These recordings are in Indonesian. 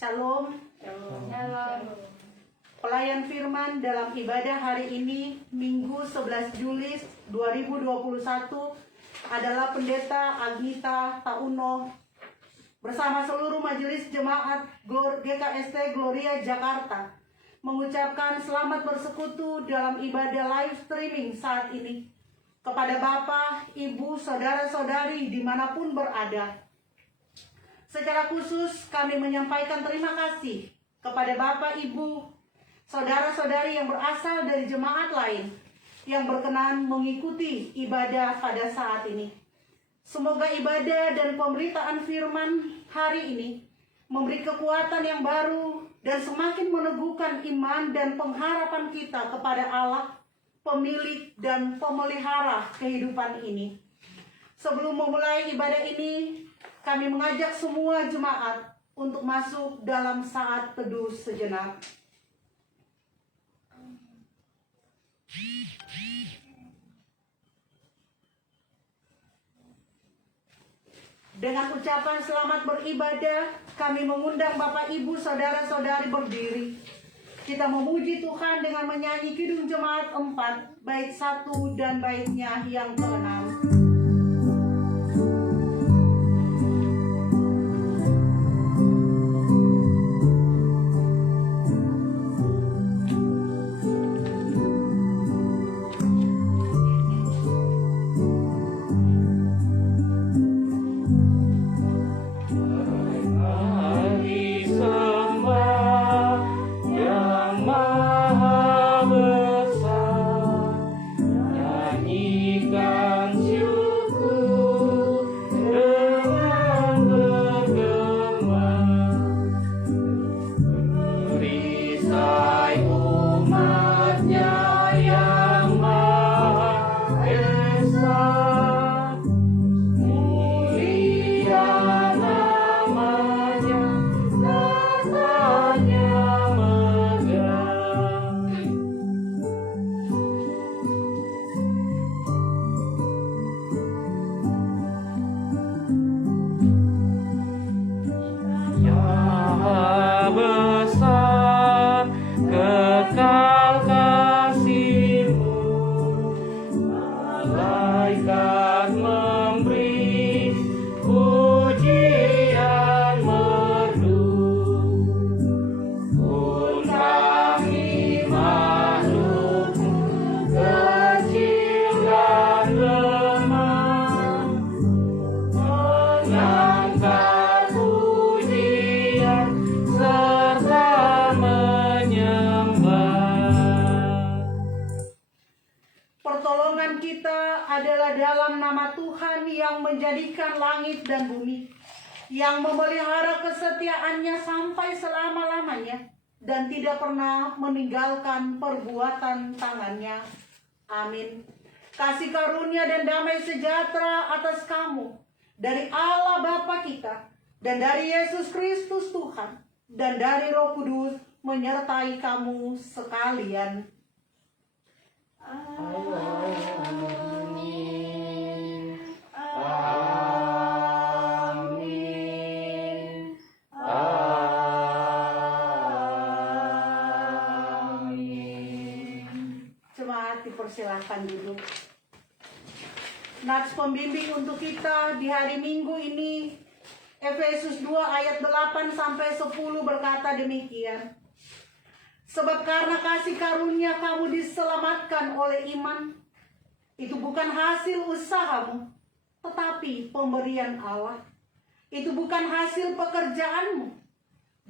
Shalom. Shalom. Pelayan firman dalam ibadah hari ini, Minggu 11 Juli 2021, adalah Pendeta Agnita Tauno bersama seluruh majelis jemaat GKST Gloria Jakarta mengucapkan selamat bersekutu dalam ibadah live streaming saat ini kepada Bapak, Ibu, Saudara-saudari dimanapun berada. Secara khusus kami menyampaikan terima kasih kepada Bapak, Ibu, Saudara-saudari yang berasal dari jemaat lain yang berkenan mengikuti ibadah pada saat ini. Semoga ibadah dan pemberitaan firman hari ini memberi kekuatan yang baru dan semakin meneguhkan iman dan pengharapan kita kepada Allah, pemilik dan pemelihara kehidupan ini. Sebelum memulai ibadah ini, kami mengajak semua jemaat untuk masuk dalam saat teduh sejenak. Dengan ucapan selamat beribadah, kami mengundang Bapak, Ibu, Saudara-saudari berdiri. Kita memuji Tuhan dengan menyanyi Kidung Jemaat 4, bait 1 dan baitnya yang ke-6. Menjadikan langit dan bumi, yang memelihara kesetiaannya sampai selama-lamanya dan tidak pernah meninggalkan perbuatan tangannya. Amin. Kasih karunia dan damai sejahtera atas kamu dari Allah Bapa kita dan dari Yesus Kristus Tuhan dan dari Roh Kudus menyertai kamu sekalian. Amin. Amin. Amin. Jemaat dipersilakan duduk. Nats pembimbing untuk kita di hari Minggu ini, Efesus 2 ayat 8 sampai 10 berkata demikian. Sebab karena kasih karunia kamu diselamatkan oleh iman, itu bukan hasil usahamu, tetapi pemberian Allah. Itu bukan hasil pekerjaanmu.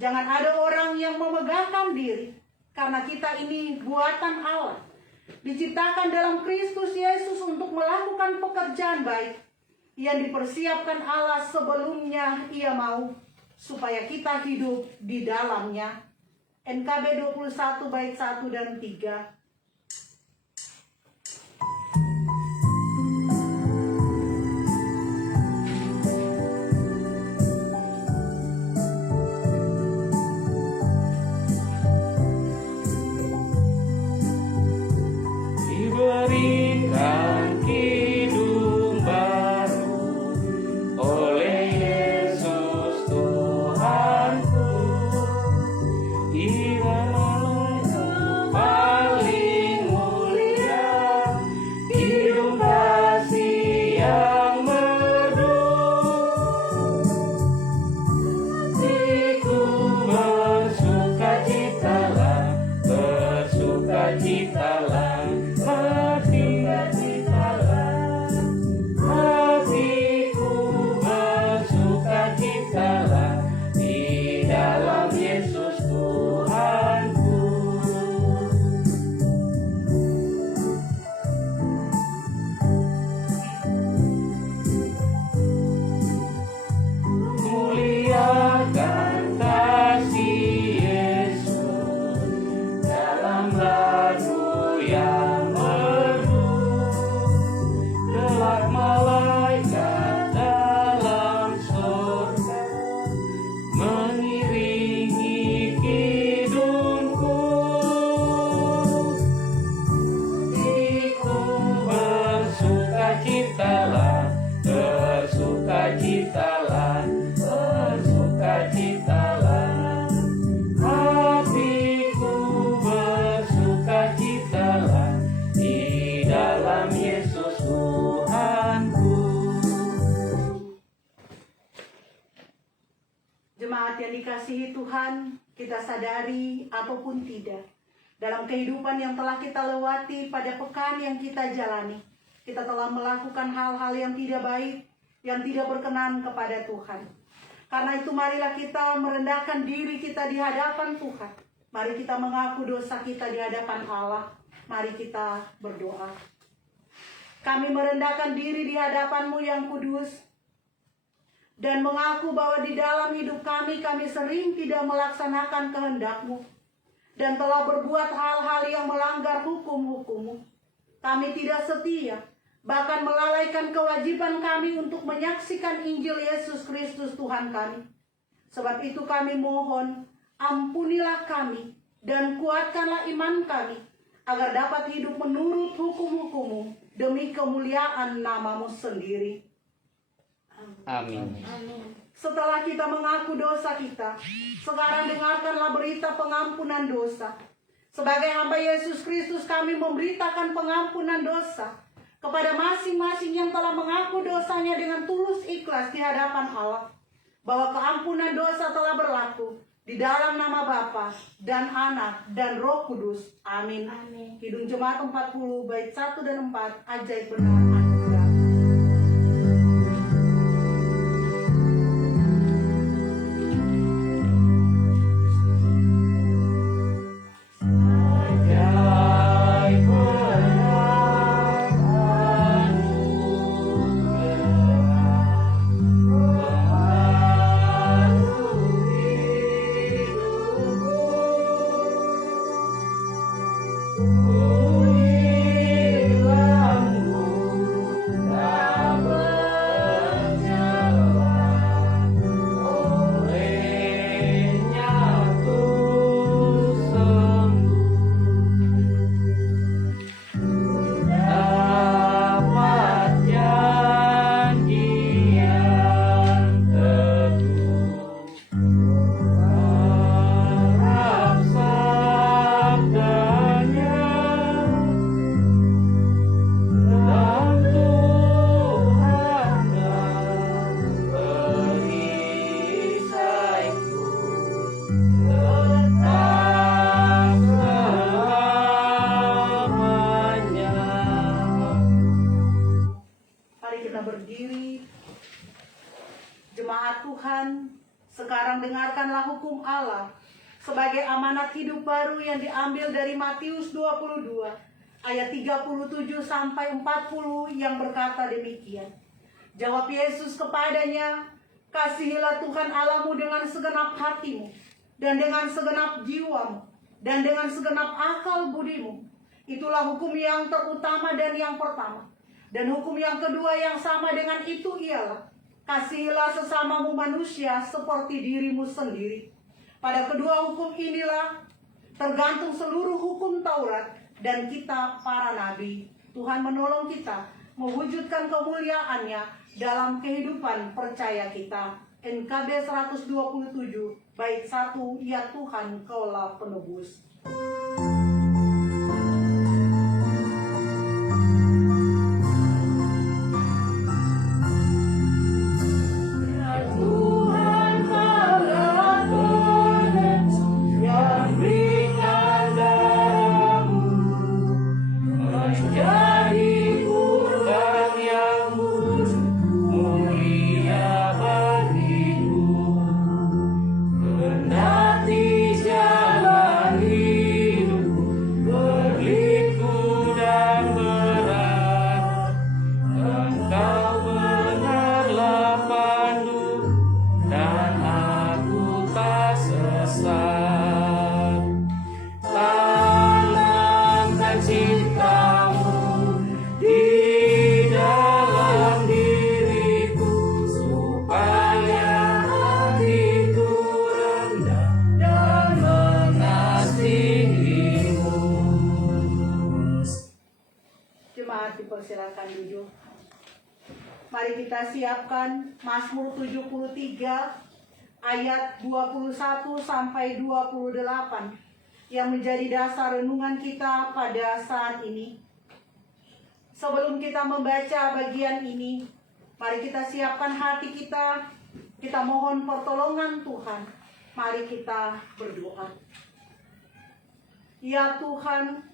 Jangan ada orang yang memegahkan diri, karena kita ini buatan Allah, diciptakan dalam Kristus Yesus untuk melakukan pekerjaan baik yang dipersiapkan Allah sebelumnya Ia mau, supaya kita hidup di dalamnya. NKB 21 bait 1 dan 3. Diberikan kidung baru oleh Yesus Tuhanku. bersukacitalah, bersukacitalah. Hatiku bersukacitalah di dalam Yesus Tuhanku. Muliakan kasih Yesus dalam lagu yang merdu. Gelak malaikat dalam surga mengiringi kidungku. Diriku bersukacitalah, bersukacitalah, bersukacitalah. Hatiku bersukacitalah di dalam Yesus Tuhanku. Jemaat yang dikasihi Tuhan, kita sadari ataupun tidak, dalam kehidupan yang telah kita lewati pada pekan yang kita jalani, kita telah melakukan hal-hal yang tidak baik, yang tidak berkenan kepada Tuhan. Karena itu marilah kita merendahkan diri kita di hadapan Tuhan. Mari kita mengaku dosa kita di hadapan Allah. Mari kita berdoa. Kami merendahkan diri di hadapan-Mu yang kudus, dan mengaku bahwa di dalam hidup kami sering tidak melaksanakan kehendak-Mu, dan telah berbuat hal-hal yang melanggar hukum-hukum-Mu. Kami tidak setia, bahkan melalaikan kewajiban kami untuk menyaksikan Injil Yesus Kristus Tuhan kami. Sebab itu kami mohon, ampunilah kami dan kuatkanlah iman kami, agar dapat hidup menurut hukum-hukum-Mu demi kemuliaan nama-Mu sendiri. Amin. Setelah kita mengaku dosa kita, sekarang dengarkanlah berita pengampunan dosa. Sebagai hamba Yesus Kristus, kami memberitakan pengampunan dosa kepada masing-masing yang telah mengaku dosanya dengan tulus ikhlas di hadapan Allah, bahwa keampunan dosa telah berlaku di dalam nama Bapa dan Anak dan Roh Kudus. Amin. Kidung Jemaat 40 bait 1 dan 4, ajaib benar anugerah. Jemaat Tuhan, sekarang dengarkanlah hukum Allah sebagai amanat hidup baru yang diambil dari Matius 22 ayat 37 sampai 40 yang berkata demikian. Jawab Yesus kepadanya, kasihilah Tuhan Allahmu dengan segenap hatimu, dan dengan segenap jiwamu, dan dengan segenap akal budimu. Itulah hukum yang terutama dan yang pertama. Dan hukum yang kedua yang sama dengan itu ialah, kasihilah sesamamu manusia seperti dirimu sendiri. Pada kedua hukum inilah tergantung seluruh hukum Taurat dan kitab para nabi. Tuhan menolong kita mewujudkan kemuliaan-Nya dalam kehidupan percaya kita. NKB 127 bait 1, ya Tuhan Kaulah penebus. Persilakan duduk. Mari kita siapkan Mazmur 73 ayat 21 sampai 28 yang menjadi dasar renungan kita pada saat ini. Sebelum kita membaca bagian ini, mari kita siapkan hati kita. Kita mohon pertolongan Tuhan. Mari kita berdoa. Ya Tuhan,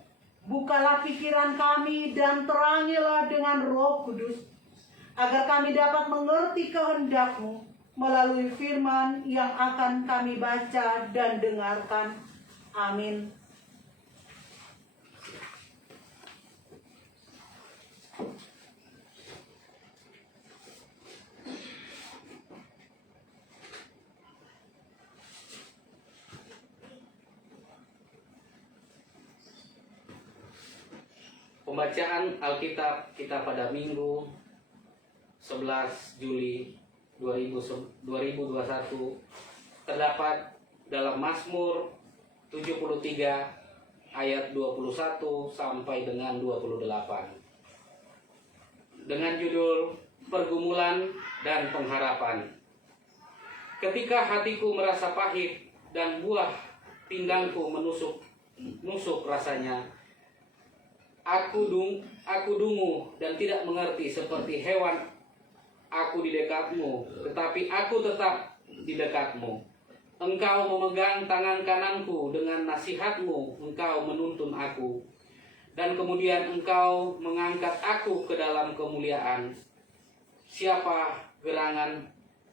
bukalah pikiran kami dan terangilah dengan Roh Kudus, agar kami dapat mengerti kehendak-Mu melalui firman yang akan kami baca dan dengarkan. Amin. Pembacaan Alkitab kita pada Minggu 11 Juli 2021 terdapat dalam Mazmur 73 ayat 21 sampai dengan 28 dengan judul Pergumulan dan Pengharapan. Ketika hatiku merasa pahit dan buah pinggangku menusuk rasanya, Aku dungu dan tidak mengerti seperti hewan. Aku di dekatmu, tetapi aku tetap di dekatmu. Engkau memegang tangan kananku dengan nasihatmu, engkau menuntun aku. Dan kemudian engkau mengangkat aku ke dalam kemuliaan. Siapa gerangan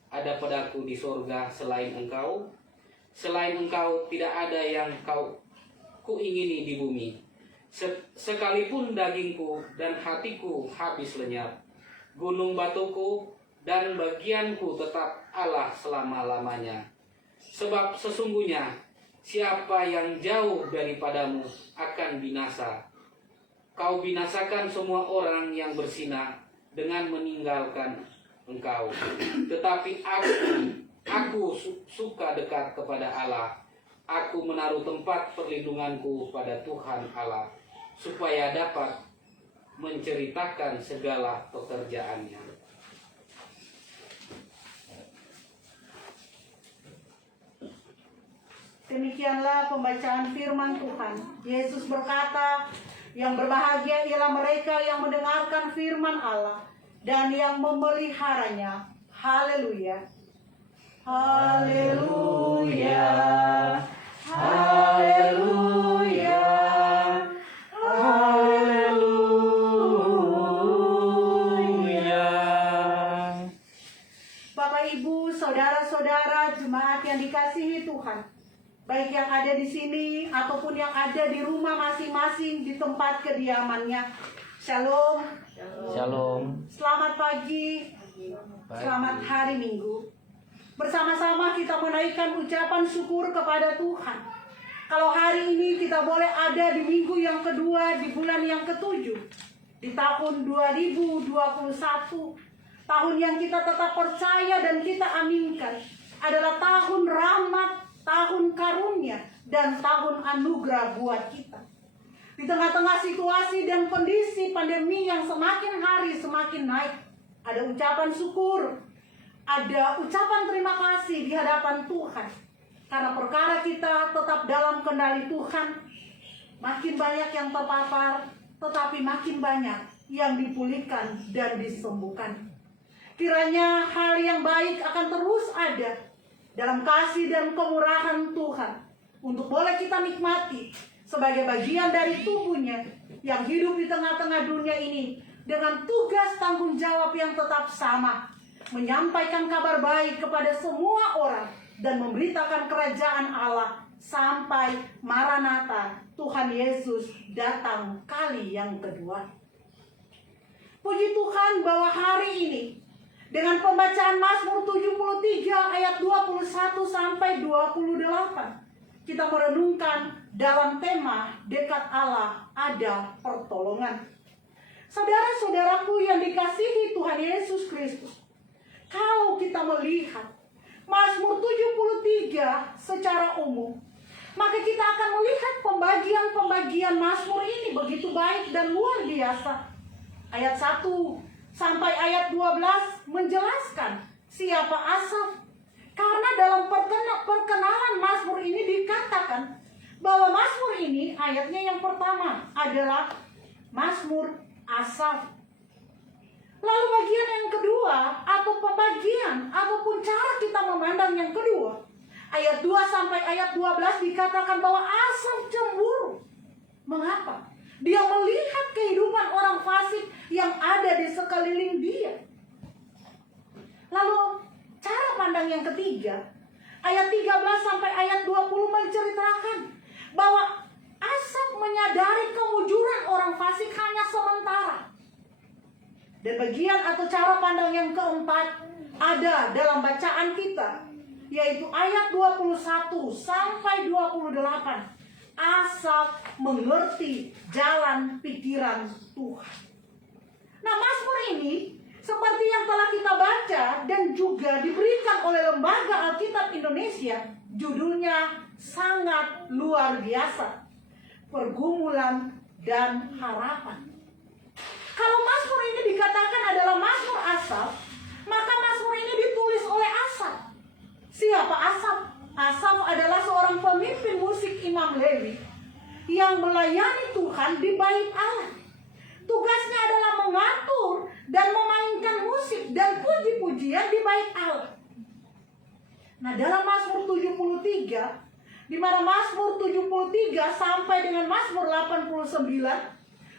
ada padaku di sorga selain engkau? Selain engkau tidak ada yang ku ingini di bumi. Sekalipun dagingku dan hatiku habis lenyap, gunung batuku dan bagianku tetap Allah selama-lamanya. Sebab sesungguhnya siapa yang jauh daripadamu akan binasa. Kau binasakan semua orang yang bersinah dengan meninggalkan engkau. Tetapi aku suka dekat kepada Allah. Aku menaruh tempat perlindunganku pada Tuhan Allah, supaya dapat menceritakan segala pekerjaannya. Demikianlah pembacaan firman Tuhan. Yesus berkata, yang berbahagia ialah mereka yang mendengarkan firman Allah dan yang memeliharanya. Haleluya. Haleluya. Haleluya. Haleluya. Bapak, Ibu, saudara-saudara, jemaat yang dikasihi Tuhan, baik yang ada di sini ataupun yang ada di rumah masing-masing di tempat kediamannya. Shalom. Shalom. Selamat pagi. Selamat hari Minggu. Bersama-sama kita menaikkan ucapan syukur kepada Tuhan. Kalau hari ini kita boleh ada di minggu yang kedua di bulan yang ke-7 di tahun 2021, tahun yang kita tetap percaya dan kita aminkan adalah tahun rahmat, tahun karunia, dan tahun anugerah buat kita. Di tengah-tengah situasi dan kondisi pandemi yang semakin hari semakin naik, ada ucapan syukur, ada ucapan terima kasih di hadapan Tuhan. Karena perkara kita tetap dalam kendali Tuhan. Makin banyak yang terpapar, tetapi makin banyak yang dipulihkan dan disembuhkan. Kiranya hal yang baik akan terus ada dalam kasih dan kemurahan Tuhan, untuk boleh kita nikmati sebagai bagian dari tubuhnya yang hidup di tengah-tengah dunia ini dengan tugas tanggung jawab yang tetap sama, menyampaikan kabar baik kepada semua orang dan memberitakan kerajaan Allah sampai Maranatha, Tuhan Yesus datang kali yang kedua. Puji Tuhan bahwa hari ini dengan pembacaan Mazmur 73 ayat 21 sampai 28, kita merenungkan dalam tema dekat Allah ada pertolongan. Saudara-saudaraku yang dikasihi Tuhan Yesus Kristus, kalau kita melihat Mazmur 73 secara umum, maka kita akan melihat pembagian-pembagian Mazmur ini begitu baik dan luar biasa. ayat 1 sampai ayat 12 menjelaskan siapa Asaf. Karena dalam perkenalan Mazmur ini dikatakan bahwa Mazmur ini ayatnya yang pertama adalah Mazmur Asaf. Lalu bagian yang kedua atau pembagian ataupun cara kita memandang yang kedua, ayat 2 sampai ayat 12 dikatakan bahwa Asaf cemburu. Mengapa? Dia melihat kehidupan orang fasik yang ada di sekeliling dia. Lalu cara pandang yang ketiga, ayat 13 sampai ayat 20 menceritakan bahwa Asaf menyadari kemujuran orang fasik hanya sementara. Dan bagian atau cara pandang yang keempat ada dalam bacaan kita, yaitu ayat 21 sampai 28. Asaf mengerti jalan pikiran Tuhan. Nah, Mazmur ini seperti yang telah kita baca dan juga diberikan oleh Lembaga Alkitab Indonesia, judulnya sangat luar biasa. Pergumulan dan harapan. Kalau Mazmur ini dikatakan adalah Mazmur Asaf, maka Mazmur ini ditulis oleh Asaf. Siapa Asaf? Asaf adalah seorang pemimpin musik Imam Lewi yang melayani Tuhan di bait Allah. Tugasnya adalah mengatur dan memainkan musik dan puji-pujian di bait Allah. Nah, dalam Mazmur 73, di mana Mazmur 73 sampai dengan Mazmur 89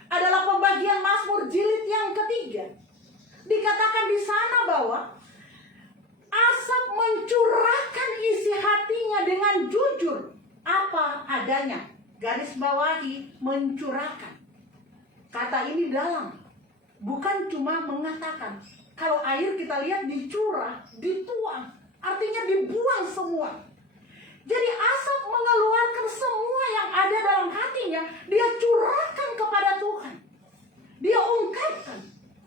adalah pembagian Mazmur jilid yang ketiga. Dikatakan di sana bahwa Asaf mencurahkan isi hatinya dengan jujur apa adanya. Garis bawahi mencurahkan. Kata ini dalam, bukan cuma mengatakan. Kalau air kita lihat dicurah, dituang, artinya dibuang semua. Jadi Asaf mengeluarkan semua yang ada dalam hatinya, dia curahkan kepada Tuhan. Dia ungkapkan,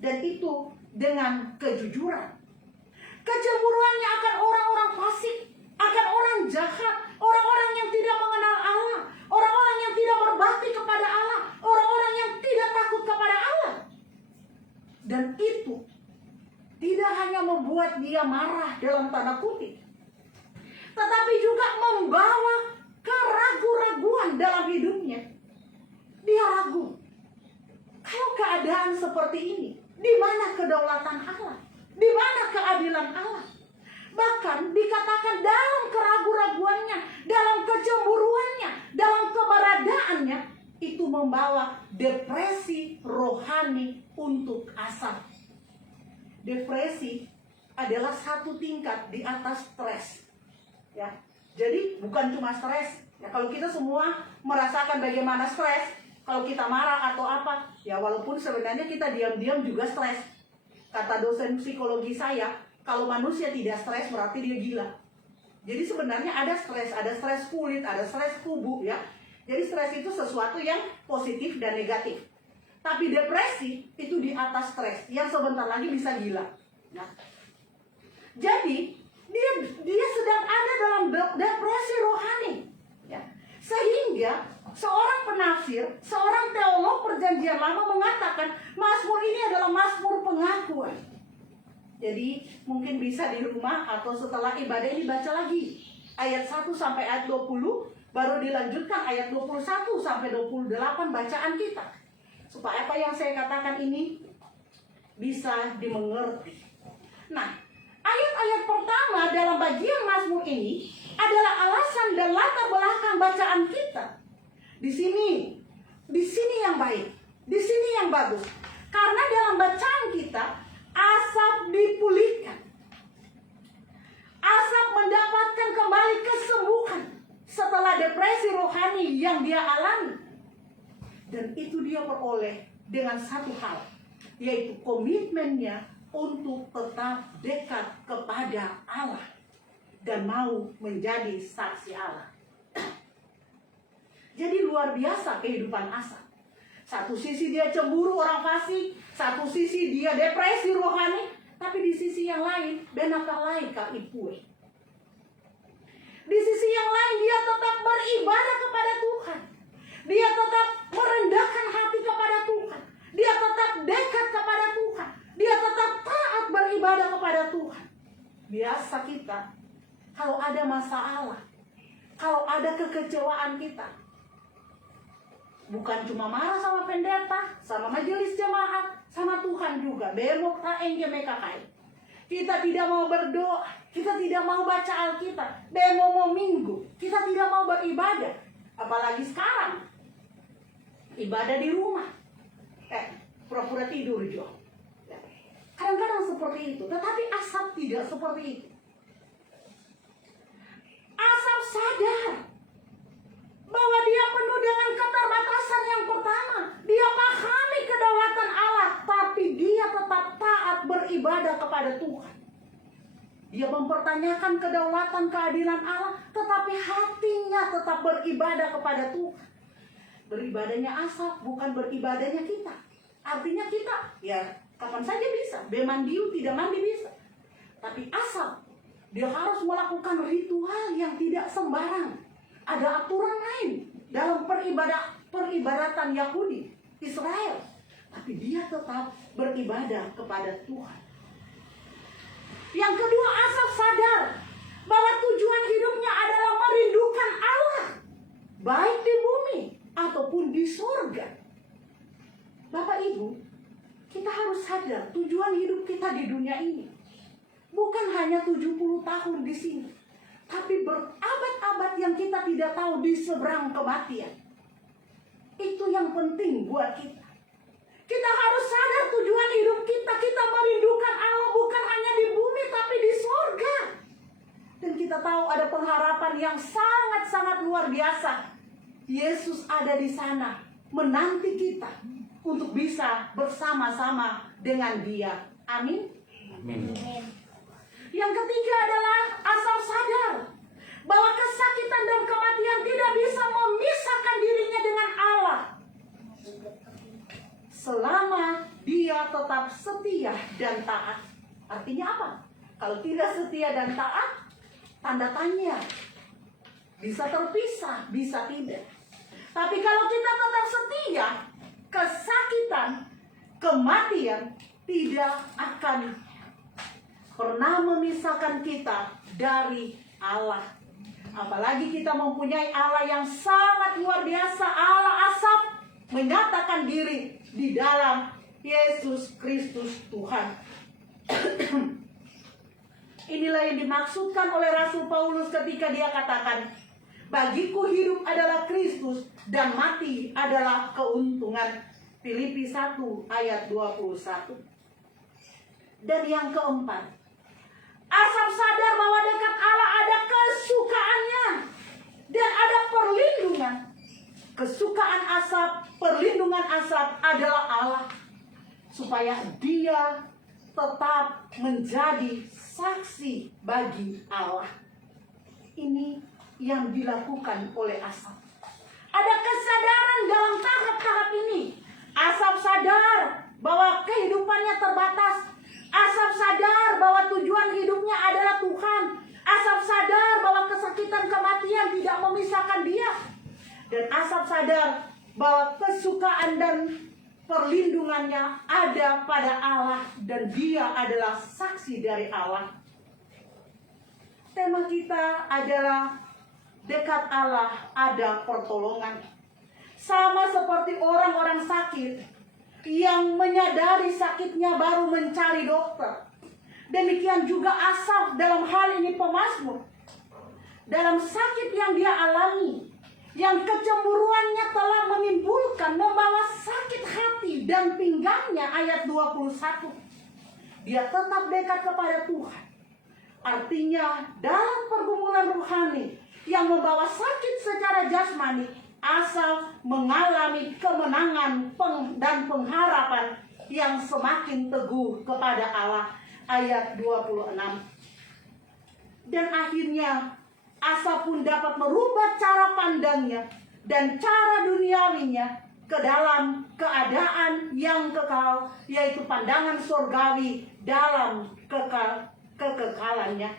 dan itu dengan kejujuran. Kecemburuannya akan orang-orang fasik, akan orang jahat, orang-orang yang tidak mengenal Allah, orang-orang yang tidak berbakti kepada Allah, orang-orang yang tidak takut kepada Allah. Dan itu tidak hanya membuat dia marah dalam tanda kutip, tetapi juga membawa keraguan-raguan dalam hidupnya. Dia ragu. Kalau keadaan seperti ini, di mana kedaulatan Allah? Di mana keadilan Allah? Bahkan dikatakan dalam keraguan-raguannya, dalam kecemburuannya, dalam keberadaannya, itu membawa depresi rohani untuk Asaf. Depresi adalah satu tingkat di atas stres. Ya, jadi bukan cuma stres. Ya, kalau kita semua merasakan bagaimana stres, kalau kita marah atau apa, ya walaupun sebenarnya kita diam-diam juga stres. Kata dosen psikologi saya, kalau manusia tidak stres berarti dia gila. Jadi sebenarnya ada stres kulit, ada stres tubuh ya. Jadi stres itu sesuatu yang positif dan negatif. Tapi depresi itu di atas stres, yang sebentar lagi bisa gila. Nah, jadi dia sedang ada dalam depresi rohani, ya. Sehingga seorang penafsir, seorang teolog Perjanjian Lama mengatakan Mazmur ini adalah Mazmur pengakuan. Jadi mungkin bisa di rumah atau setelah ibadah ini baca lagi ayat 1 sampai ayat 20, baru dilanjutkan ayat 21 sampai 28 bacaan kita, supaya apa yang saya katakan ini bisa dimengerti. Nah, ayat-ayat pertama dalam bagian Mazmur ini adalah alasan dan latar belakang bacaan kita. Di sini yang baik, di sini yang bagus. Karena dalam bacaan kita, Asaf dipulihkan. Asaf mendapatkan kembali kesembuhan setelah depresi rohani yang dia alami. Dan itu dia peroleh dengan satu hal, yaitu komitmennya untuk tetap dekat kepada Allah dan mau menjadi saksi Allah. Jadi luar biasa kehidupan Asaf. Satu sisi dia cemburu orang fasik, satu sisi dia depresi rohani, tapi di sisi yang lain, benakalai ka ipue. Di sisi yang lain dia tetap beribadah kepada Tuhan. Dia tetap merendahkan hati kepada Tuhan. Dia tetap dekat kepada biasa kita, kalau ada masalah, kalau ada kekecewaan kita, bukan cuma marah sama pendeta, sama majelis jemaat, sama Tuhan juga. Bemok tak enggemekakai. Kita tidak mau berdoa, kita tidak mau baca Alkitab, mau minggu, kita tidak mau beribadah. Apalagi sekarang, ibadah di rumah. Pura-pura tidur Jo. Kadang-kadang seperti itu, tetapi Asap tidak seperti itu. Asap sadar bahwa dia penuh dengan keterbatasan yang pertama. Dia pahami kedaulatan Allah, tapi dia tetap taat beribadah kepada Tuhan. Dia mempertanyakan kedaulatan keadilan Allah, tetapi hatinya tetap beribadah kepada Tuhan. Beribadahnya Asap, bukan beribadahnya kita. Artinya kita, ya kapan saja bisa. Bemandiu tidak mandi bisa. Tapi Asap, dia harus melakukan ritual yang tidak sembarang. Ada aturan lain dalam peribadatan Yahudi, Israel. Tapi dia tetap beribadah kepada Tuhan. Yang kedua, Asap sadar bahwa tujuan hidupnya adalah merindukan Allah, baik di bumi ataupun di surga. Bapak Ibu, kita harus sadar tujuan hidup kita di dunia ini bukan hanya 70 tahun di sini, tapi berabad-abad yang kita tidak tahu di seberang kematian. Itu yang penting buat kita. Kita harus sadar tujuan hidup kita. Kita merindukan Allah bukan hanya di bumi tapi di surga. Dan kita tahu ada pengharapan yang sangat-sangat luar biasa. Yesus ada di sana menanti kita untuk bisa bersama-sama dengan Dia. Amin. Amin. Yang ketiga adalah Asap sadar bahwa kesakitan dan kematian tidak bisa memisahkan dirinya dengan Allah selama dia tetap setia dan taat. Artinya apa? Kalau tidak setia dan taat, tanda tanya. Bisa terpisah, bisa tidak. Tapi kalau kita tetap setia, kesakitan, kematian tidak akan pernah memisahkan kita dari Allah. Apalagi kita mempunyai Allah yang sangat luar biasa. Allah Asap menyatakan diri di dalam Yesus Kristus Tuhan. Inilah yang dimaksudkan oleh Rasul Paulus ketika dia katakan, bagiku hidup adalah Kristus dan mati adalah keuntungan. Filipi 1 ayat 21. Dan yang keempat, Asap sadar bahwa dekat Allah ada kesukaannya dan ada perlindungan. Kesukaan Asap, perlindungan Asap adalah Allah, supaya dia tetap menjadi saksi bagi Allah. Ini yang dilakukan oleh Asap. Ada kesadaran dalam tahap-tahap ini. Asap sadar bahwa kehidupannya terbatas. Asap sadar bahwa tujuan hidupnya adalah Tuhan. Asap sadar bahwa kesakitan kematian tidak memisahkan dia. Dan Asap sadar bahwa kesukaan dan perlindungannya ada pada Allah. Dan dia adalah saksi dari Allah. Tema kita adalah dekat Allah ada pertolongan. Sama seperti orang-orang sakit yang menyadari sakitnya baru mencari dokter. Demikian juga Asap dalam hal ini pemazmur. Dalam sakit yang dia alami, yang kecemburuannya telah menimbulkan, membawa sakit hati dan pinggangnya, ayat 21. Dia tetap dekat kepada Tuhan. Artinya dalam pergumulan rohani yang membawa sakit secara jasmani, Asap mengalami kemenangan dan pengharapan yang semakin teguh kepada Allah, ayat 26. Dan akhirnya Asap pun dapat merubah cara pandangnya dan cara duniawinya ke dalam keadaan yang kekal, yaitu pandangan surgawi dalam kekekalannya.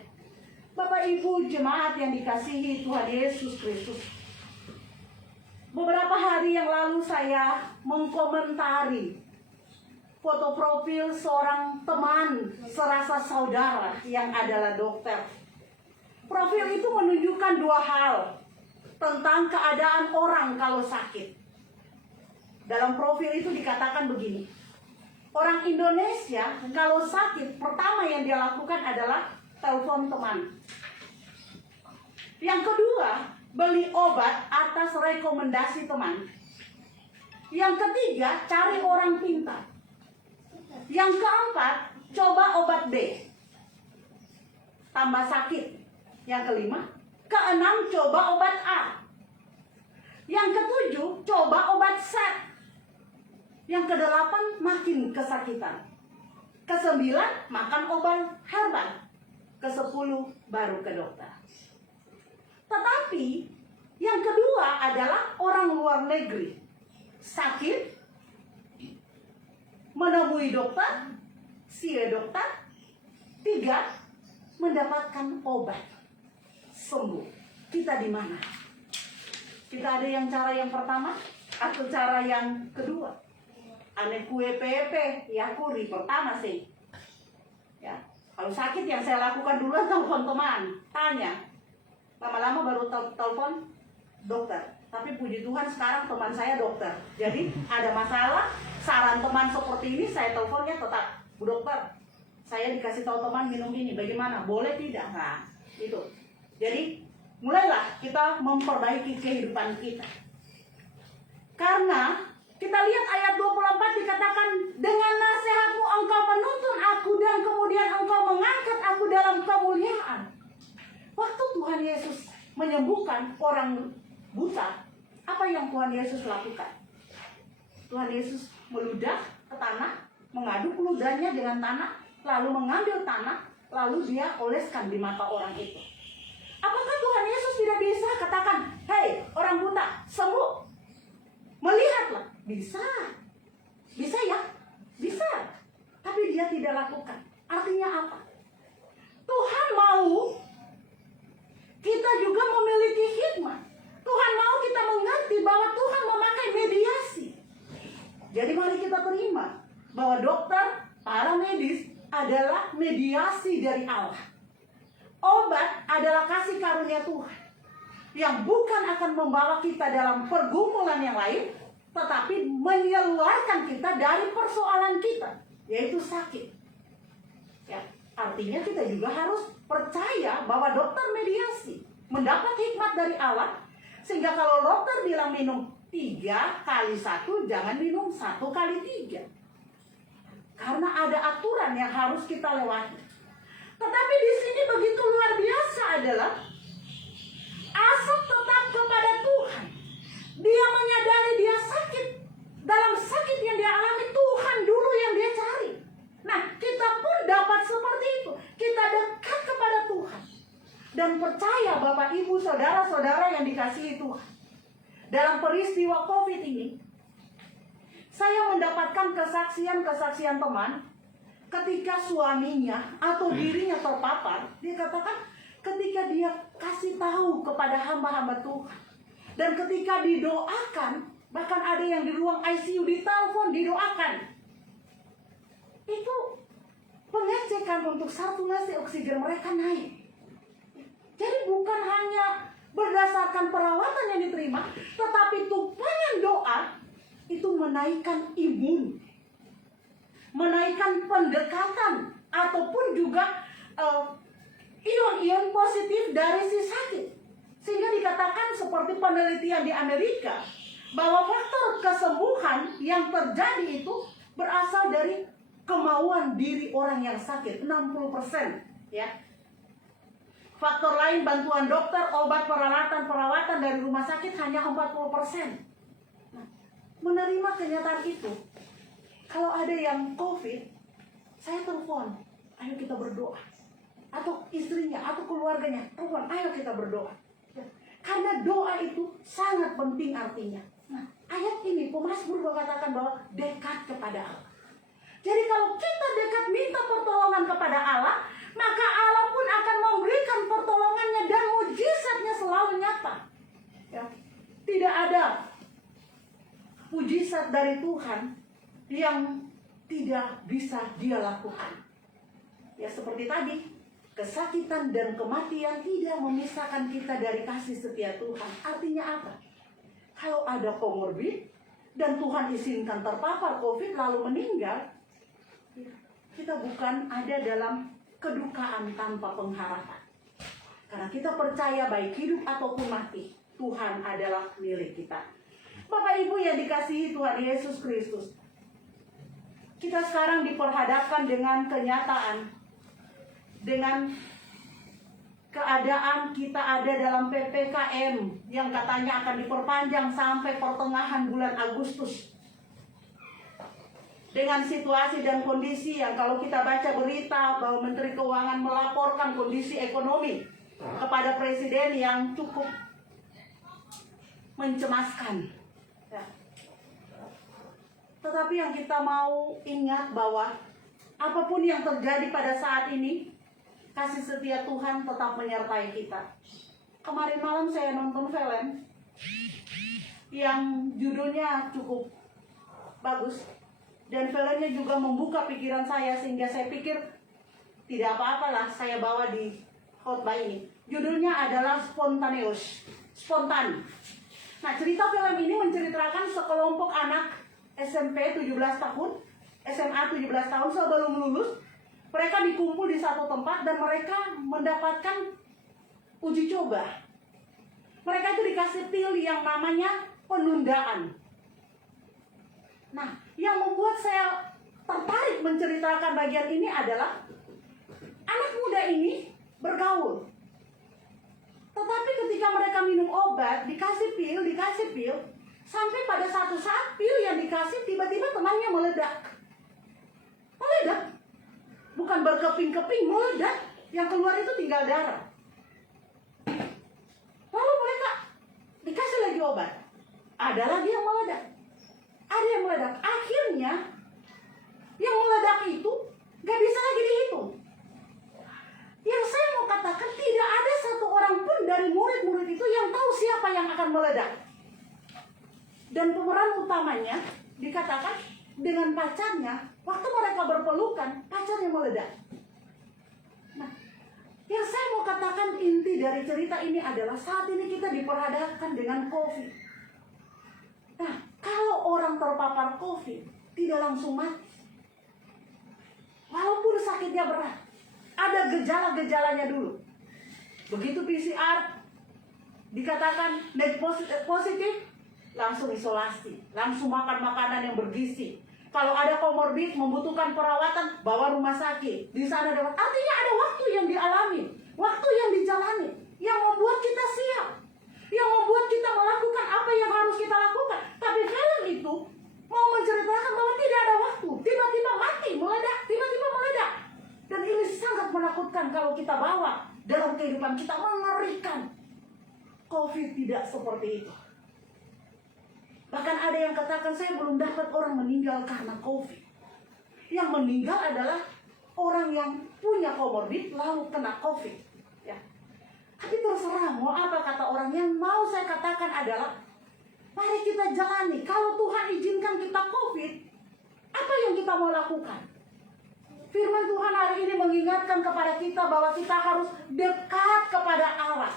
Bapak Ibu jemaat yang dikasihi Tuhan Yesus Kristus, beberapa hari yang lalu saya mengkomentari foto profil seorang teman serasa saudara yang adalah dokter. Profil itu menunjukkan dua hal tentang keadaan orang kalau sakit. Dalam profil itu dikatakan begini, orang Indonesia kalau sakit pertama yang dia lakukan adalah telepon teman. Yang kedua, beli obat atas rekomendasi teman. Yang ketiga, cari orang pintar. Yang keempat, coba obat B, tambah sakit. Yang kelima, keenam, coba obat A. Yang ketujuh, coba obat Z. Yang kedelapan, makin kesakitan. Kesembilan, makan obat herbal. Kesepuluh, baru ke dokter. Tetapi yang kedua adalah orang luar negeri. Sakit, menemui dokter, si dokter. Tiga, mendapatkan obat, sembuh. Kita di mana? Kita ada yang cara yang pertama atau cara yang kedua? Ane kue pepe, ya kuri pertama sih. Ya, kalau sakit yang saya lakukan dulu telepon teman, tanya. Lama-lama baru telepon dokter. Tapi puji Tuhan sekarang teman saya dokter. Jadi ada masalah, saran teman seperti ini saya teleponnya tetap, Bu dokter, saya dikasih tahu teman minum ini, bagaimana? Boleh tidak? Nah, itu. Jadi mulailah kita memperbaiki kehidupan kita. Karena kita lihat ayat 24 dikatakan, dengan nasihatmu engkau menuntun aku dan kemudian engkau mengangkat aku dalam kemuliaan. Waktu Tuhan Yesus menyembuhkan orang buta, apa yang Tuhan Yesus lakukan? Tuhan Yesus meludah ke tanah, mengaduk ludahnya dengan tanah, lalu mengambil tanah, lalu dia oleskan di mata orang itu. Apakah Tuhan Yesus tidak bisa katakan, hei orang buta, sembuh, melihatlah? Bisa. Bisa ya? Bisa. Tapi dia tidak lakukan. Artinya apa? Tuhan mau kita juga memiliki hikmat. Tuhan mau kita mengerti bahwa Tuhan memakai mediasi. Jadi mari kita terima bahwa dokter, para medis adalah mediasi dari Allah. Obat adalah kasih karunia Tuhan yang bukan akan membawa kita dalam pergumulan yang lain, tetapi mengeluarkan kita dari persoalan kita, yaitu sakit. Ya, artinya kita juga harus percaya bahwa dokter mediasi mendapat hikmat dari Allah, sehingga kalau dokter bilang minum 3 kali 1, jangan minum 1 kali 3. Karena ada aturan yang harus kita lewati. Tetapi di sini begitu luar biasa adalah Asaf tetap kepada Tuhan. Dia menyadari dia sakit. Dalam sakit yang dia alami, Tuhan dulu yang dia cari. Nah, kita pun dapat seperti itu. Kita dekat kepada Tuhan. Dan percaya Bapak, Ibu, Saudara-saudara yang dikasihi Tuhan. Dalam peristiwa COVID ini, saya mendapatkan kesaksian-kesaksian teman ketika suaminya atau dirinya terpapar. Dia katakan ketika dia kasih tahu kepada hamba-hamba Tuhan. Dan ketika didoakan, bahkan ada yang di ruang ICU ditelepon, didoakan. Itu pengecekan untuk saturasi oksigen mereka naik. Jadi bukan hanya berdasarkan perawatan yang diterima, tetapi tumpahan doa itu menaikkan imun, menaikkan pendekatan, ataupun juga ion-ion positif dari si sakit. Sehingga dikatakan seperti penelitian di Amerika, bahwa faktor kesembuhan yang terjadi itu berasal dari kemauan diri orang yang sakit, 60%. Ya. Faktor lain, bantuan dokter, obat, perawatan dari rumah sakit hanya 40%. Nah, menerima kenyataan itu, kalau ada yang COVID, saya telepon, ayo kita berdoa. Atau istrinya, atau keluarganya, telepon, ayo kita berdoa. Karena doa itu sangat penting artinya. Nah, ayat ini pemazmur mengatakan bahwa dekat kepada Allah. Jadi kalau kita dekat minta pertolongan kepada Allah, maka Allah pun akan memberikan pertolongannya dan mujizatnya selalu nyata. Ya. Tidak ada mujizat dari Tuhan yang tidak bisa dia lakukan. Ya seperti tadi, kesakitan dan kematian tidak memisahkan kita dari kasih setia Tuhan. Artinya apa? Kalau ada komorbid dan Tuhan izinkan terpapar COVID lalu meninggal, kita bukan ada dalam kedukaan tanpa pengharapan. Karena kita percaya baik hidup ataupun mati, Tuhan adalah milik kita. Bapak Ibu yang dikasihi Tuhan Yesus Kristus, kita sekarang diperhadapkan dengan kenyataan, dengan keadaan kita ada dalam PPKM yang katanya akan diperpanjang sampai pertengahan bulan Agustus. Dengan situasi dan kondisi yang kalau kita baca berita bahwa Menteri Keuangan melaporkan kondisi ekonomi kepada Presiden yang cukup mencemaskan. Ya. Tetapi yang kita mau ingat bahwa apapun yang terjadi pada saat ini, kasih setia Tuhan tetap menyertai kita. Kemarin malam saya nonton film yang judulnya cukup bagus. Dan filmnya juga membuka pikiran saya sehingga saya pikir tidak apa-apalah saya bawa di khotbah ini. Judulnya adalah Spontan. Nah, cerita film ini menceritakan sekelompok anak SMP 17 tahun, SMA 17 tahun sebelum lulus. Mereka dikumpul di satu tempat dan mereka mendapatkan uji coba. Mereka itu dikasih pil yang namanya penundaan. Nah, yang membuat saya tertarik menceritakan bagian ini adalah anak muda ini bergaul. Tetapi ketika mereka minum obat, dikasih pil, sampai pada satu saat pil yang dikasih tiba-tiba temannya meledak. Bukan berkeping-keping, meledak. Yang keluar itu tinggal darah. Lalu mereka dikasih lagi obat. Ada lagi yang meledak. Akhirnya yang meledak itu gak bisa lagi dihitung. Yang saya mau katakan, tidak ada satu orang pun dari murid-murid itu yang tahu siapa yang akan meledak. Dan pemeran utamanya dikatakan dengan pacarnya, waktu mereka berpelukan, pacarnya meledak. Nah, yang saya mau katakan inti dari cerita ini adalah saat ini kita diperhadapkan dengan COVID. Nah, kalau orang terpapar COVID, tidak langsung mati. Walaupun sakitnya berat, ada gejala-gejalanya dulu. Begitu PCR, dikatakan positif, langsung isolasi, langsung makan makanan yang bergizi. Kalau ada komorbid membutuhkan perawatan, bawa rumah sakit. Di sana ada, artinya ada waktu yang dialami, waktu yang dijalani, yang membuat kita siap, yang membuat kita melakukan apa yang harus kita lakukan. Tapi film itu mau menceritakan bahwa tidak ada waktu, tiba-tiba mati, meledak, tiba-tiba meledak. Dan ini sangat menakutkan kalau kita bawa dalam kehidupan kita, mengerikan. COVID tidak seperti itu. Bahkan ada yang katakan, saya belum dapat orang meninggal karena COVID. Yang meninggal adalah orang yang punya komorbid lalu kena COVID. Ya. Tapi terserah mau apa kata orang. Yang mau saya katakan adalah, mari kita jalani. Kalau Tuhan izinkan kita COVID, apa yang kita mau lakukan? Firman Tuhan hari ini mengingatkan kepada kita bahwa kita harus dekat kepada Allah.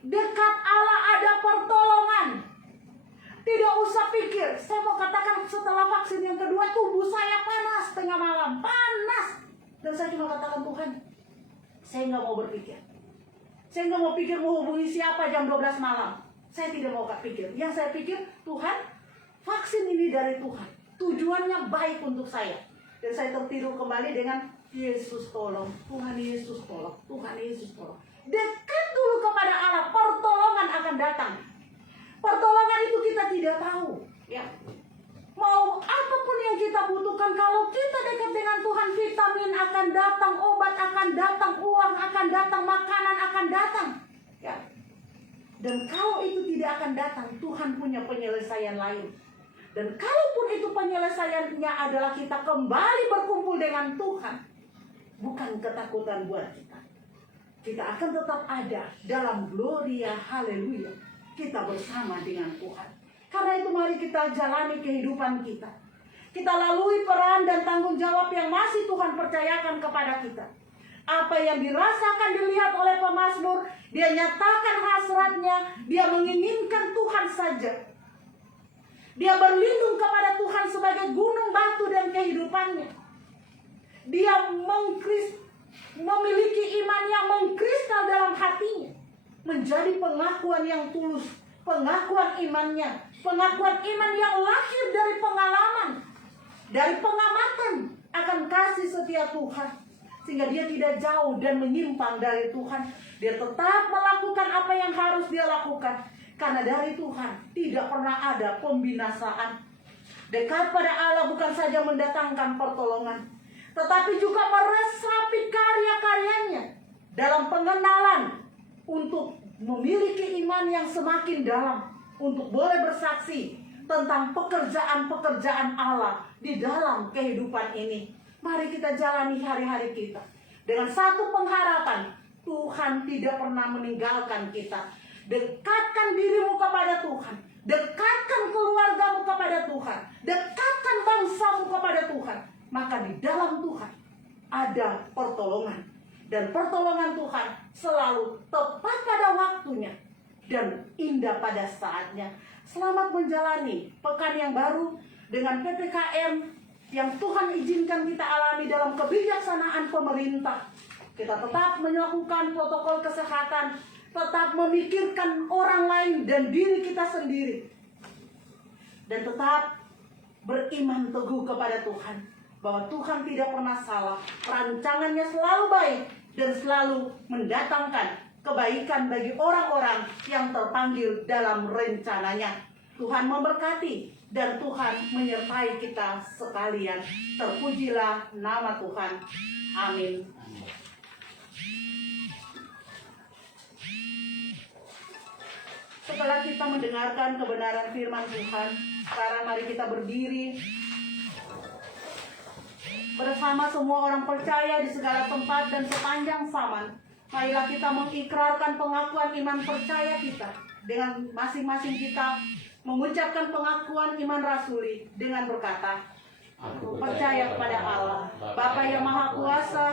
Dekat Allah ada pertolongan. Tidak usah pikir. Saya mau katakan setelah vaksin yang kedua, tubuh saya panas tengah malam. Panas. Dan saya cuma katakan, Tuhan, saya nggak mau berpikir. Saya nggak mau pikir mau hubungi siapa jam 12 malam. Saya tidak mau pikir. Yang saya pikir, Tuhan, vaksin ini dari Tuhan. Tujuannya baik untuk saya. Dan saya tertidur kembali dengan, Yesus tolong, Tuhan Yesus tolong, Tuhan Yesus tolong. Dekat dulu kepada Allah, pertolongan akan datang. Pertolongan itu kita tidak tahu, ya. Mau apapun yang kita butuhkan, kalau kita dekat dengan Tuhan, vitamin akan datang, obat akan datang, uang akan datang, makanan akan datang, ya. Dan kalau itu tidak akan datang, Tuhan punya penyelesaian lain. Dan kalaupun itu penyelesaiannya adalah kita kembali berkumpul dengan Tuhan, bukan ketakutan buat kita. Kita akan tetap ada dalam gloria, haleluya. Kita bersama dengan Tuhan. Karena itu mari kita jalani kehidupan kita. Kita lalui peran dan tanggung jawab yang masih Tuhan percayakan kepada kita. Apa yang dirasakan, dilihat oleh pemazmur, dia nyatakan hasratnya, dia menginginkan Tuhan saja. Dia berlindung kepada Tuhan sebagai gunung batu dan kehidupannya. Dia memiliki iman yang mengkristal dalam hatinya. Menjadi pengakuan yang tulus, pengakuan imannya, pengakuan iman yang lahir dari pengalaman, dari pengamatan akan kasih setia Tuhan. Sehingga dia tidak jauh dan menyimpang dari Tuhan. Dia tetap melakukan apa yang harus dia lakukan. Karena dari Tuhan tidak pernah ada pembinasaan. Dekat pada Allah bukan saja mendatangkan pertolongan, tetapi juga meresapi karya-karyanya dalam pengenalan untuk memiliki iman yang semakin dalam, untuk boleh bersaksi tentang pekerjaan-pekerjaan Allah di dalam kehidupan ini. Mari kita jalani hari-hari kita dengan satu pengharapan, Tuhan tidak pernah meninggalkan kita. Dekatkan dirimu kepada Tuhan, dekatkan keluargamu kepada Tuhan, dekatkan bangsamu kepada Tuhan. Maka di dalam Tuhan ada pertolongan, dan pertolongan Tuhan selalu tepat pada waktunya dan indah pada saatnya. Selamat menjalani pekan yang baru dengan PPKM yang Tuhan izinkan kita alami dalam kebijaksanaan pemerintah. Kita tetap melakukan protokol kesehatan, tetap memikirkan orang lain dan diri kita sendiri, dan tetap beriman teguh kepada Tuhan bahwa Tuhan tidak pernah salah. Rancangannya selalu baik dan selalu mendatangkan kebaikan bagi orang-orang yang terpanggil dalam rencananya. Tuhan memberkati dan Tuhan menyertai kita sekalian. Terpujilah nama Tuhan. Amin. Setelah kita mendengarkan kebenaran firman Tuhan, sekarang mari kita berdiri bersama semua orang percaya di segala tempat dan sepanjang zaman. Marilah kita mengikrarkan pengakuan iman percaya kita dengan masing-masing kita mengucapkan pengakuan iman rasuli dengan berkata, aku percaya kepada Allah, Bapa yang Maha Kuasa,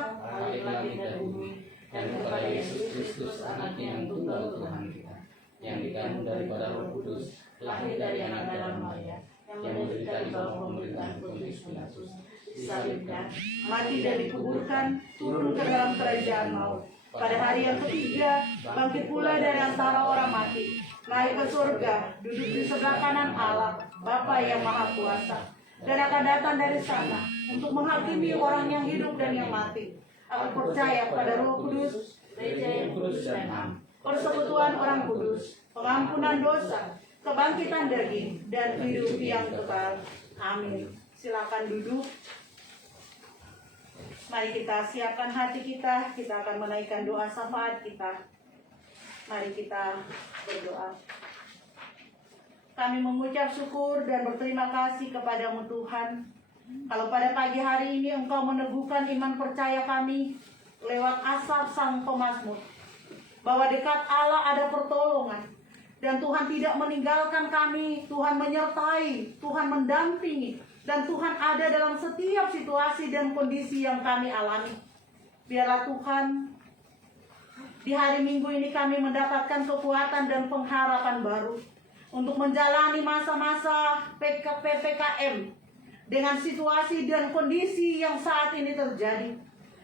dan kepada Yesus Kristus, Anaknya yang tunggal Tuhan kita, yang dikandung daripada Roh Kudus, lahir dari anak dalam Maria, yang menderita di bawah pemerintahan Pontius Pilatus, disalibkan, mati dan dikuburkan, turun ke dalam kerajaan maut. Pada hari yang ketiga, bangkit pula dari antara orang mati, naik ke surga, duduk di sebelah kanan Allah, Bapa yang Maha Kuasa, dan akan datang dari sana untuk menghakimi orang yang hidup dan yang mati. Aku percaya pada Roh Kudus, gereja yang kudus dan am, persekutuan orang kudus, pengampunan dosa, kebangkitan daging, dan hidup yang kekal. Amin. Silakan duduk. Mari kita siapkan hati kita. Kita akan menaikkan doa syafaat kita. Mari kita berdoa. Kami mengucap syukur dan berterima kasih kepadamu Tuhan. Kalau pada pagi hari ini Engkau meneguhkan iman percaya kami lewat asap sang pemazmur, bahwa dekat Allah ada pertolongan, dan Tuhan tidak meninggalkan kami. Tuhan menyertai, Tuhan mendampingi, dan Tuhan ada dalam setiap situasi dan kondisi yang kami alami. Biarlah Tuhan, di hari Minggu ini kami mendapatkan kekuatan dan pengharapan baru untuk menjalani masa-masa PPKM dengan situasi dan kondisi yang saat ini terjadi,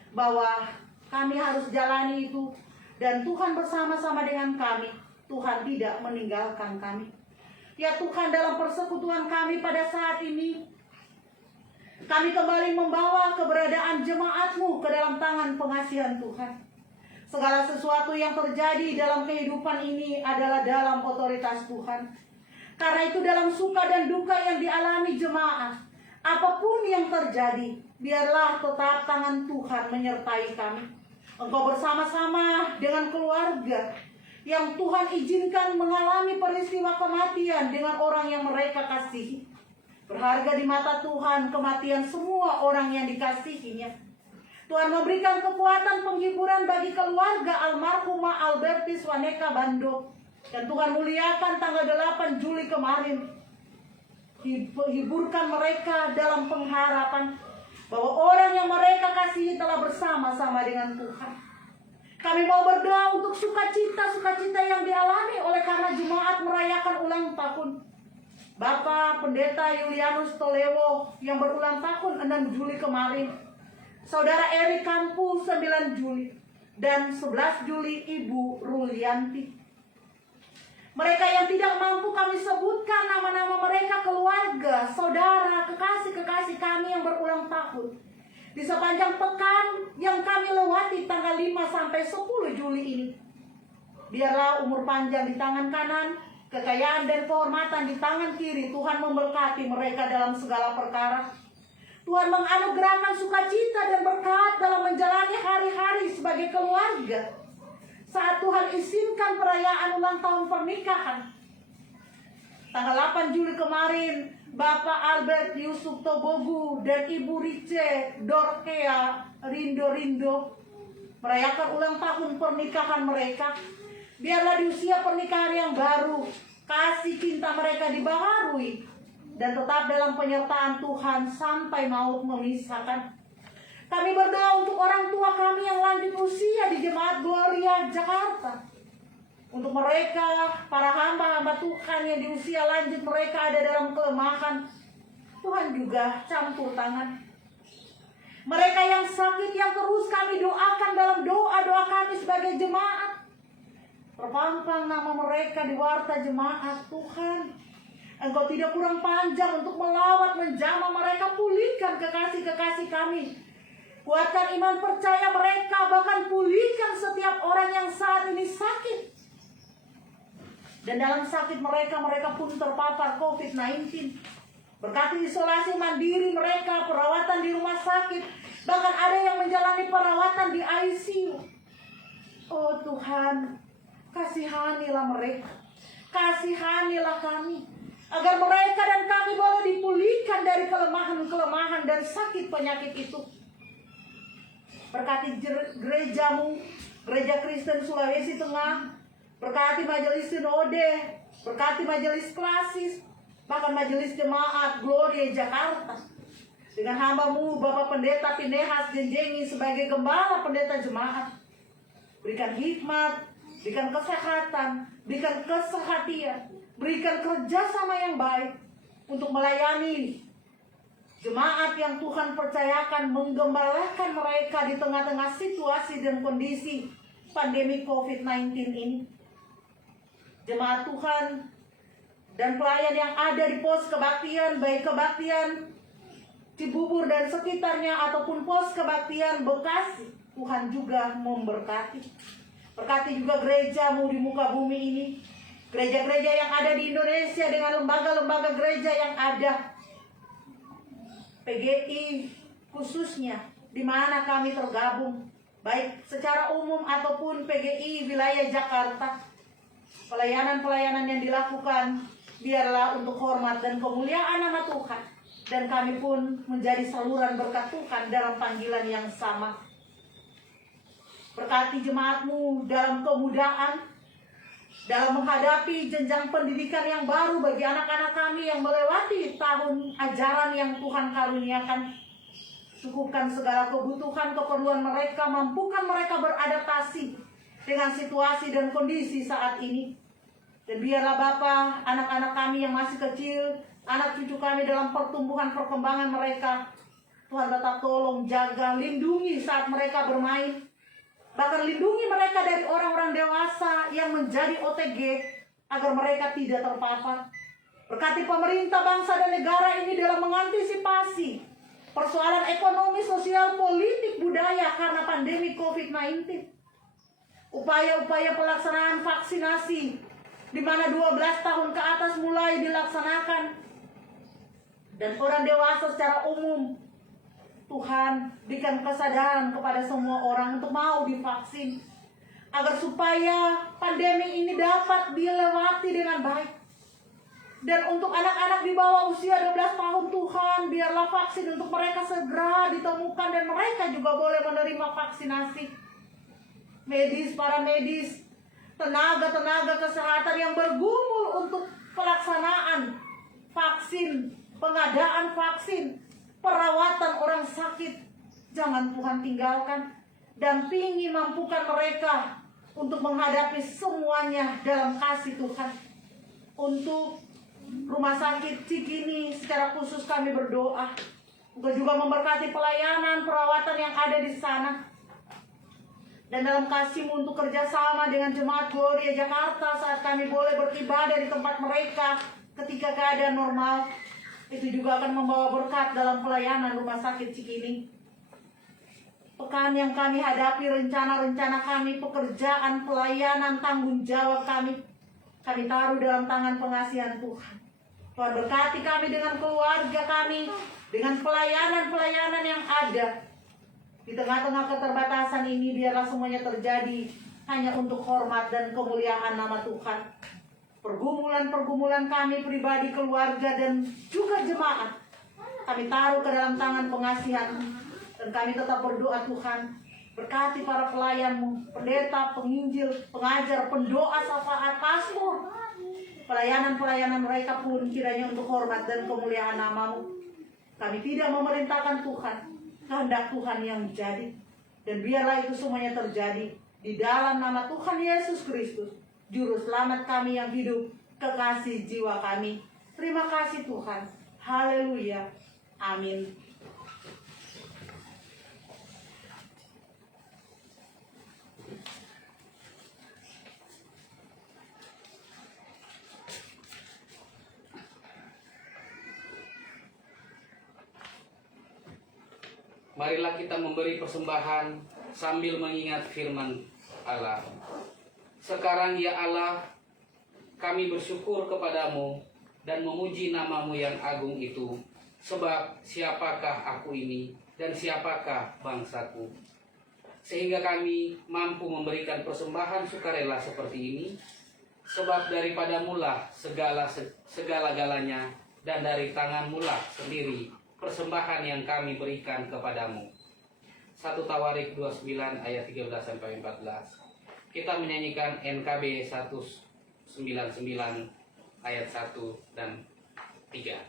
bahwa kami harus jalani itu, dan Tuhan bersama-sama dengan kami. Tuhan tidak meninggalkan kami. Ya Tuhan, dalam persekutuan kami pada saat ini, kami kembali membawa keberadaan jemaat-Mu ke dalam tangan pengasihan Tuhan. Segala sesuatu yang terjadi dalam kehidupan ini adalah dalam otoritas Tuhan. Karena itu dalam suka dan duka yang dialami jemaat, apapun yang terjadi, biarlah tetap tangan Tuhan menyertai kami. Engkau bersama-sama dengan keluarga yang Tuhan izinkan mengalami peristiwa kematian dengan orang yang mereka kasihi. Berharga di mata Tuhan kematian semua orang yang dikasihinya. Tuhan memberikan kekuatan penghiburan bagi keluarga almarhumah Albertis Waneka Bando. Dan Tuhan muliakan tanggal 8 Juli kemarin, hiburkan mereka dalam pengharapan bahwa orang yang mereka kasihi telah bersama-sama dengan Tuhan. Kami mau berdoa untuk sukacita yang dialami oleh karena jemaat merayakan ulang tahun Bapak Pendeta Yulianus Tolewo yang berulang tahun 6 Juli kemarin, Saudara Eri Kampu 9 Juli, dan 11 Juli Ibu Rulianti. Mereka yang tidak mampu kami sebutkan nama-nama mereka, keluarga, saudara, kekasih-kekasih kami yang berulang tahun di sepanjang pekan yang kami lewati tanggal 5 sampai 10 Juli ini. Biarlah umur panjang di tangan kanan, kekayaan dan kehormatan di tangan kiri. Tuhan memberkati mereka dalam segala perkara. Tuhan menganugerahkan sukacita dan berkat dalam menjalani hari-hari sebagai keluarga. Saat Tuhan izinkan perayaan ulang tahun pernikahan. Tanggal 8 Juli kemarin, Bapak Albert Yusuf Tobogu dan Ibu Rice Dorkea Rindo merayakan ulang tahun pernikahan mereka. Biarlah di usia pernikahan yang baru, kasih cinta mereka dibaharui dan tetap dalam penyertaan Tuhan sampai maut memisahkan. Kami berdoa untuk orang tua kami yang lanjut usia di Jemaat Gloria Jakarta. Untuk mereka, para hamba-hamba Tuhan yang di usia lanjut mereka ada dalam kelemahan, Tuhan juga campur tangan. Mereka yang sakit yang terus kami doakan dalam doa-doa kami sebagai jemaat. Terpampang nama mereka di warta jemaat. Tuhan, Engkau tidak kurang panjang untuk melawat menjamah mereka. Pulihkan kekasih-kekasih kami, kuatkan iman percaya mereka, bahkan pulihkan setiap orang yang saat ini sakit. Dan dalam sakit mereka pun terpapar COVID-19. Berkati isolasi mandiri mereka, perawatan di rumah sakit, bahkan ada yang menjalani perawatan di ICU. Oh Tuhan, kasihanilah mereka, kasihanilah kami, agar mereka dan kami boleh dipulihkan dari kelemahan-kelemahan dan sakit penyakit itu. Berkati gerejamu, Gereja Kristen Sulawesi Tengah, berkati majelis sinode, berkati majelis klasis, bahkan majelis jemaat Gloria Jakarta. Dengan hamba-Mu Bapak Pendeta Pinehas Jenjengi sebagai gembala pendeta jemaat. Berikan hikmat, berikan kesehatan, berikan kesehatian, berikan kerjasama yang baik untuk melayani jemaat yang Tuhan percayakan menggembalakan mereka di tengah-tengah situasi dan kondisi pandemi COVID-19 ini. Jemaat Tuhan dan pelayan yang ada di pos kebaktian, baik kebaktian Cibubur dan sekitarnya ataupun pos kebaktian Bekasi, Tuhan juga memberkati. Berkati juga gerejamu di muka bumi ini, gereja-gereja yang ada di Indonesia dengan lembaga-lembaga gereja yang ada, PGI khususnya di mana kami tergabung, baik secara umum ataupun PGI wilayah Jakarta. Pelayanan-pelayanan yang dilakukan biarlah untuk hormat dan kemuliaan nama Tuhan, dan kami pun menjadi saluran berkat Tuhan dalam panggilan yang sama. Berkati jemaat-Mu dalam kemudahan, dalam menghadapi jenjang pendidikan yang baru bagi anak-anak kami yang melewati tahun ajaran yang Tuhan karuniakan. Cukupkan segala kebutuhan, keperluan mereka, mampukan mereka beradaptasi dengan situasi dan kondisi saat ini. Dan biarlah Bapa, anak-anak kami yang masih kecil, anak cucu kami dalam pertumbuhan perkembangan mereka, Tuhan tetap tolong, jaga, lindungi saat mereka bermain. Bahkan lindungi mereka dari orang-orang dewasa yang menjadi OTG, agar mereka tidak terpapar. Berkati pemerintah, bangsa, dan negara ini dalam mengantisipasi persoalan ekonomi, sosial, politik, budaya karena pandemi COVID-19. Upaya-upaya pelaksanaan vaksinasi, di mana 12 tahun ke atas mulai dilaksanakan. Dan orang dewasa secara umum, Tuhan berikan kesadaran kepada semua orang untuk mau divaksin, agar supaya pandemi ini dapat dilewati dengan baik. Dan untuk anak-anak di bawah usia 12 tahun, Tuhan biarlah vaksin untuk mereka segera ditemukan dan mereka juga boleh menerima vaksinasi. Medis, para medis, tenaga-tenaga kesehatan yang bergumul untuk pelaksanaan vaksin, pengadaan vaksin, perawatan orang sakit. Jangan Tuhan tinggalkan. Dampingi, mampukan mereka untuk menghadapi semuanya dalam kasih Tuhan. Untuk Rumah Sakit Cikini secara khusus kami berdoa. Engkau juga memberkati pelayanan, perawatan yang ada di sana. Dan dalam kasih-Mu untuk kerjasama dengan Jemaat Gloria Jakarta saat kami boleh beribadah di tempat mereka ketika keadaan normal, itu juga akan membawa berkat dalam pelayanan Rumah Sakit Cikini. Pekan yang kami hadapi, rencana-rencana kami, pekerjaan, pelayanan, tanggung jawab kami taruh dalam tangan pengasihan Tuhan. Tuhan berkati kami dengan keluarga kami, dengan pelayanan-pelayanan yang ada. Di tengah-tengah keterbatasan ini, biarlah semuanya terjadi hanya untuk hormat dan kemuliaan nama Tuhan. Pergumulan-pergumulan kami pribadi, keluarga, dan juga jemaat, kami taruh ke dalam tangan pengasihan. Dan kami tetap berdoa, Tuhan, berkati para pelayan-Mu, pendeta, penginjil, pengajar, pendoa, syafaat, pastor. Pelayanan-pelayanan mereka pun kiranya untuk hormat dan kemuliaan nama-Mu. Kami tidak memerintahkan Tuhan, kehendak Tuhan yang jadi. Dan biarlah itu semuanya terjadi di dalam nama Tuhan Yesus Kristus, Juru Selamat kami yang hidup, kekasih jiwa kami. Terima kasih Tuhan. Haleluya. Amin. Marilah kita memberi persembahan sambil mengingat firman Allah. Sekarang ya Allah, kami bersyukur kepadamu dan memuji nama-Mu yang agung itu. Sebab siapakah aku ini dan siapakah bangsaku, sehingga kami mampu memberikan persembahan sukarela seperti ini. Sebab daripadamu lah segala-galanya, dan dari tangan-Mu lah sendiri persembahan yang kami berikan kepadamu. 1 Tawarik 29 ayat 13-14. Kita menyanyikan NKB 199 ayat 1 dan 3.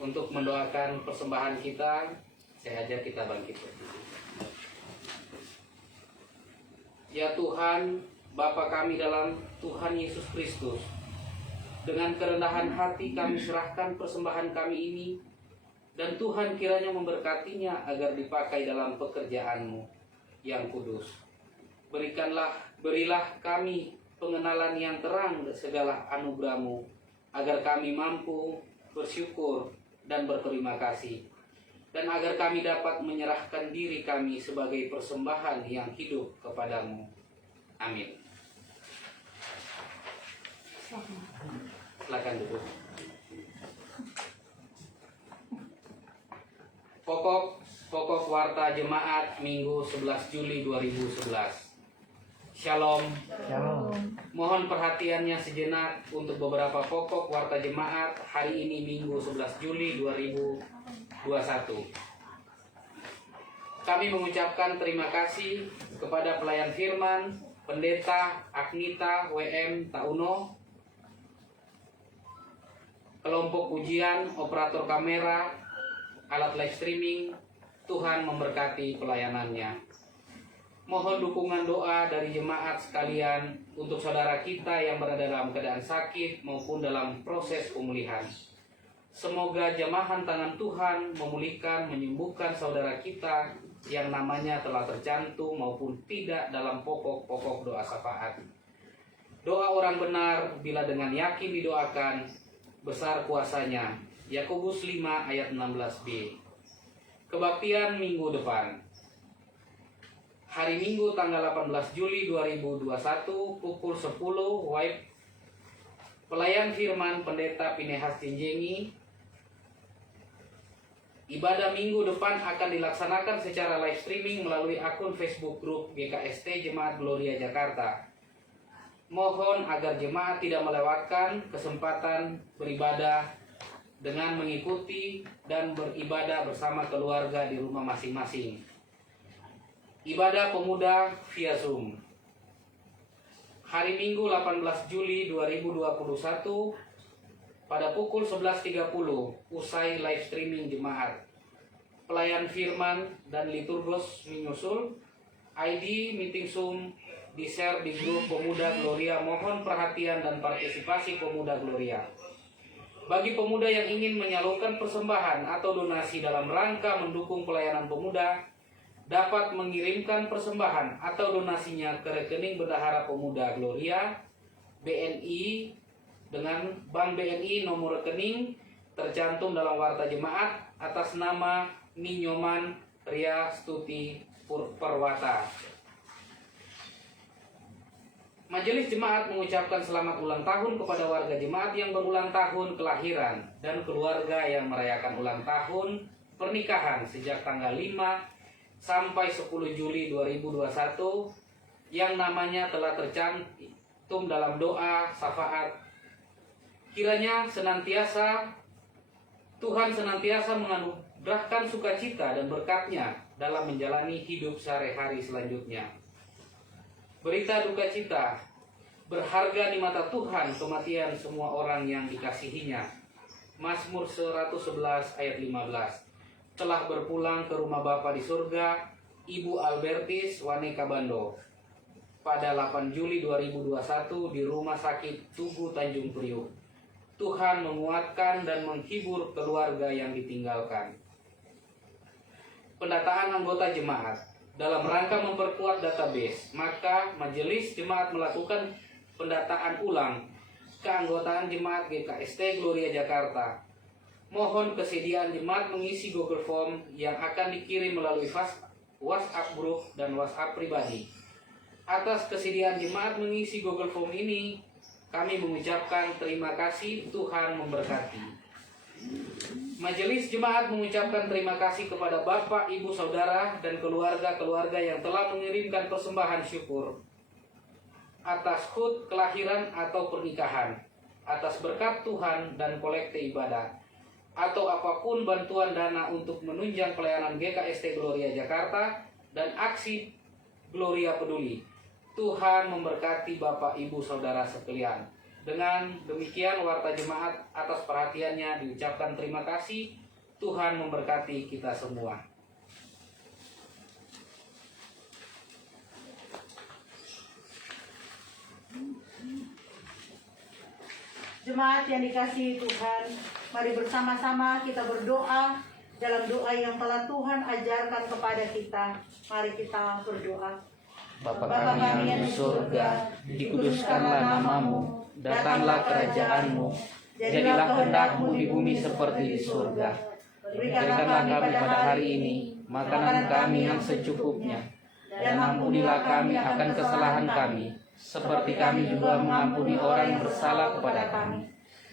Untuk mendoakan persembahan kita, saya ajak kita bangkit berdiri. Ya Tuhan, Bapa kami dalam Tuhan Yesus Kristus, dengan kerendahan hati kami serahkan persembahan kami ini, dan Tuhan kiranya memberkatinya agar dipakai dalam pekerjaan-Mu yang kudus. Berilah kami pengenalan yang terang segala anugerah-Mu, agar kami mampu bersyukur dan berterima kasih, dan agar kami dapat menyerahkan diri kami sebagai persembahan yang hidup kepadamu. Amin. Silakan duduk. Pokok Warta Jemaat Minggu 11 Juli 2011. Shalom. Mohon perhatiannya sejenak untuk beberapa pokok Warta Jemaat hari ini Minggu 11 Juli 2021. Kami mengucapkan terima kasih kepada pelayan firman, Pendeta Agnita WM Tauno, kelompok ujian, operator kamera, alat live streaming. Tuhan memberkati pelayanannya. Mohon dukungan doa dari jemaat sekalian untuk saudara kita yang berada dalam keadaan sakit maupun dalam proses pemulihan. Semoga jamahan tangan Tuhan memulihkan, menyembuhkan saudara kita yang namanya telah tercantum maupun tidak dalam pokok-pokok doa syafaat. Doa orang benar bila dengan yakin didoakan, besar kuasanya. Yakobus 5 ayat 16b. Kebaktian minggu depan. Hari Minggu tanggal 18 Juli 2021 pukul 10 WIB. Pelayan firman Pendeta Pinehas Cinjengi. Ibadah minggu depan akan dilaksanakan secara live streaming melalui akun Facebook Grup GKST Jemaat Gloria Jakarta. Mohon agar jemaat tidak melewatkan kesempatan beribadah dengan mengikuti dan beribadah bersama keluarga di rumah masing-masing. Ibadah pemuda via Zoom. Hari Minggu 18 Juli 2021 pada pukul 11.30 usai live streaming jemaat. Pelayan firman dan liturgos menyusul. ID meeting Zoom di-share di grup Pemuda Gloria. Mohon perhatian dan partisipasi Pemuda Gloria. Bagi pemuda yang ingin menyalurkan persembahan atau donasi dalam rangka mendukung pelayanan pemuda, dapat mengirimkan persembahan atau donasinya ke rekening Bendahara Pemuda Gloria BNI dengan Bank BNI nomor rekening tercantum dalam Warta Jemaat atas nama Ninyoman Ria Stuti Perwata. Majelis Jemaat mengucapkan selamat ulang tahun kepada warga jemaat yang berulang tahun kelahiran dan keluarga yang merayakan ulang tahun pernikahan sejak tanggal 5 sampai 10 Juli 2021 yang namanya telah tercantum dalam doa syafaat. Kiranya Tuhan senantiasa menganugerahkan sukacita dan berkat-Nya dalam menjalani hidup sehari-hari selanjutnya. Berita duka cita, berharga di mata Tuhan kematian semua orang yang dikasihinya. Mazmur 111 ayat 15. Telah berpulang ke rumah Bapa di surga, Ibu Albertis Waneka Bando pada 8 Juli 2021 di Rumah Sakit Tugu Tanjung Priuk. Tuhan menguatkan dan menghibur keluarga yang ditinggalkan. Pendataan anggota jemaat. Dalam rangka memperkuat database, maka Majelis Jemaat melakukan pendataan ulang keanggotaan Jemaat GKST Gloria Jakarta. Mohon kesediaan jemaat mengisi Google Form yang akan dikirim melalui WhatsApp grup dan WhatsApp pribadi. Atas kesediaan jemaat mengisi Google Form ini, kami mengucapkan terima kasih. Tuhan memberkati. Majelis Jemaat mengucapkan terima kasih kepada Bapak, Ibu, Saudara, dan keluarga-keluarga yang telah mengirimkan persembahan syukur atas HUT kelahiran atau pernikahan, atas berkat Tuhan dan kolekte ibadah, atau apapun bantuan dana untuk menunjang pelayanan GKST Gloria Jakarta dan aksi Gloria Peduli. Tuhan memberkati Bapak, Ibu, Saudara sekalian. Dengan demikian Warta Jemaat atas perhatiannya diucapkan terima kasih. Tuhan memberkati kita semua. Jemaat yang dikasihi Tuhan, mari bersama-sama kita berdoa dalam doa yang telah Tuhan ajarkan kepada kita. Mari kita berdoa. Bapa kami yang di surga, dikuduskanlah namamu, datanglah kerajaan-Mu, Jadilah kehendak-Mu di bumi seperti di surga. Berikanlah kami pada hari ini makanan kami yang secukupnya, dan ampunilah kami akan kesalahan kami, seperti kami juga mengampuni orang yang bersalah kepada kami.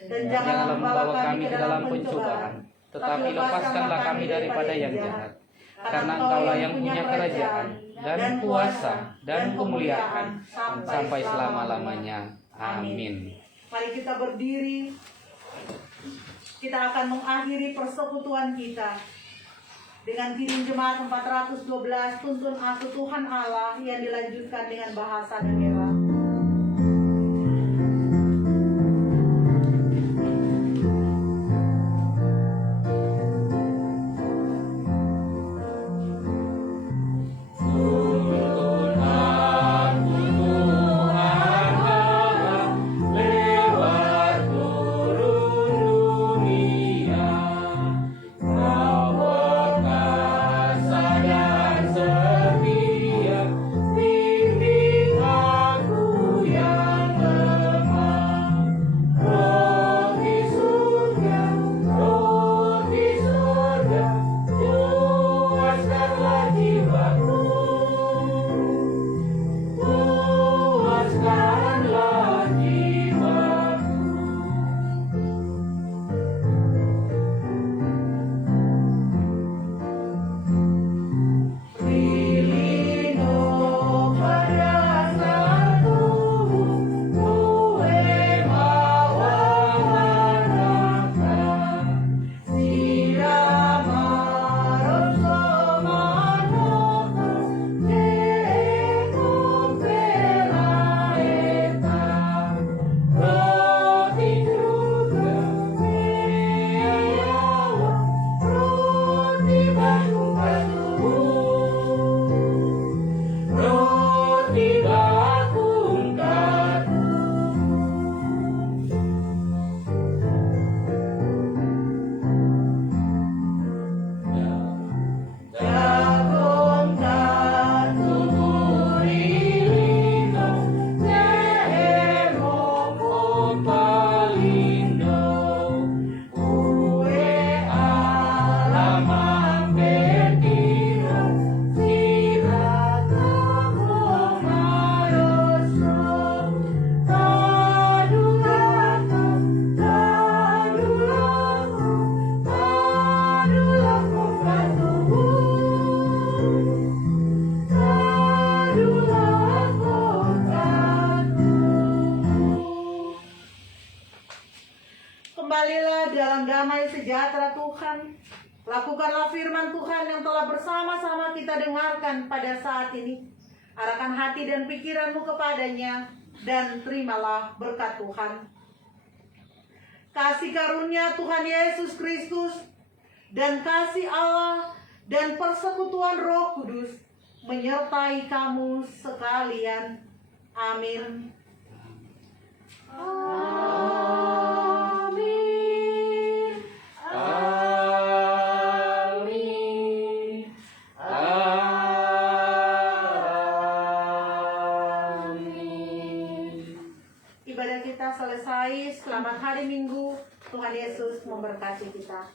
Dan Janganlah membawa kami ke dalam pencobaan, tetapi lepaskanlah kami daripada yang jahat. Karena Engkaulah yang punya kerajaan, dan kuasa, dan kemuliaan, sampai selama-lamanya. Amin. Mari kita berdiri. Kita akan mengakhiri persekutuan kita dengan kirim jemaat 412, tuntun aku Tuhan Allah, yang dilanjutkan dengan bahasa daerah. Kembalilah dalam damai sejahtera Tuhan. Lakukanlah firman Tuhan yang telah bersama-sama kita dengarkan pada saat ini. Arahkan hati dan pikiranmu kepadanya, dan terimalah berkat Tuhan. Kasih karunia Tuhan Yesus Kristus, dan kasih Allah, dan persekutuan Roh Kudus menyertai kamu sekalian. Amin. Amin. Amin. Amin. Ibadah kita selesai. Selamat hari Minggu. Tuhan Yesus memberkati kita.